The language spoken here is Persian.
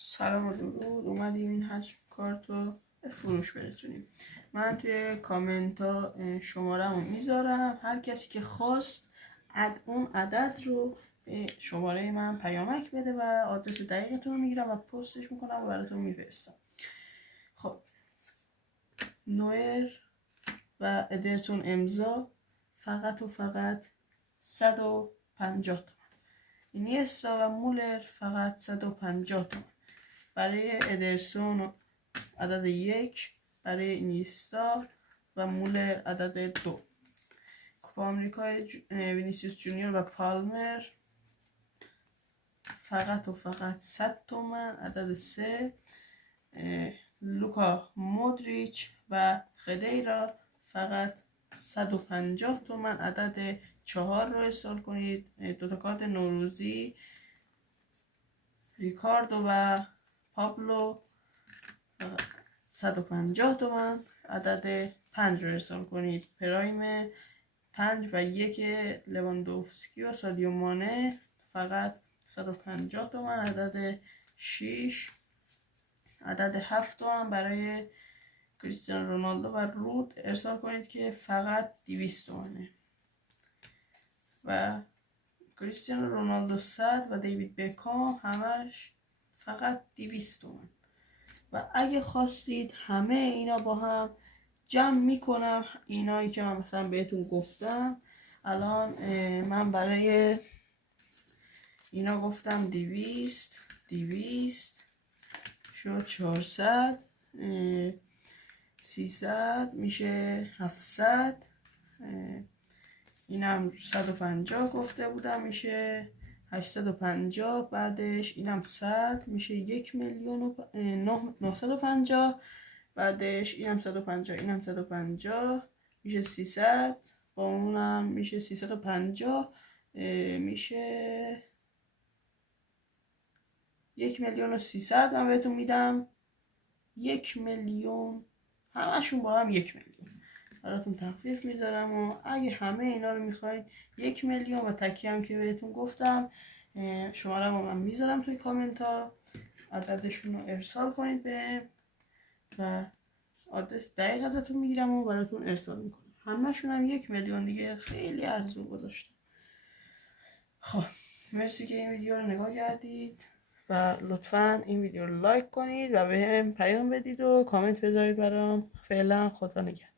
سلام و درود. اومدیم این حجم کارت رو به فروش برسونیم. من توی کامنت ها شماره رو میذارم، هر کسی که خواست اون عدد رو به شماره من پیامک بده و آدرس دقیقتون رو میگیرم و پستش میکنم و براتون میفرستم. خب نوئر و ادرسون امضا فقط و فقط 150 تومن. اینیستا و مولر فقط 150 تومن. برای ادرسون عدد 1، برای اینیستا و مولر عدد 2. کوپا آمریکای وینیسیوس جونیور و پالمر فقط و فقط 100 تومن عدد 3. لوکا مودریچ و خدیرا فقط 150 تومن عدد 4 رو ارسال کنید. دوتا کارت نوروزی ریکاردو و پابلو 150 تومن عدد 5 رو ارسال کنید. پرایم 5 و 1 لواندوفسکی و سادیو مانه فقط 150 تومن عدد 6. عدد 7 تومن برای کریستیانو رونالدو و رود ارسال کنید که فقط 200 تومنه. و کریستیانو رونالدو 100 و دیوید بکام همش فقط 200 تومن. و اگه خواستید همه اینا با هم جمع میکنم، اینایی که من مثلا بهتون گفتم الان، من برای اینا گفتم 200 شد 400 300 میشه 700. اینم 150 گفته بودم میشه 850. بعدش اینم 100 میشه 1,950,000. بعدش اینم 150 اینم 150 میشه 300. با اونم میشه 350 میشه 1,300,000. من بهتون میدم 1,000,000. همشون با هم 1,000,000 براتون تخفیف میذارم. و اگه همه اینا رو میخواید 1,000,000 و تکی هم که بهتون گفتم شماره رو من میذارم توی کامنت ها، عددشون رو ارسال کنید بهم و آدرس دقیق ازتون میگیرم و براتون ارسال میکنم. همشون هم 1,000,000 دیگه، خیلی ارزون گذاشتم. خب مرسی که این ویدیو رو نگاه کردید و لطفاً این ویدیو رو لایک کنید و بهم پیام بدید و کامنت بذارید برام. فعلا خدا نگهدار.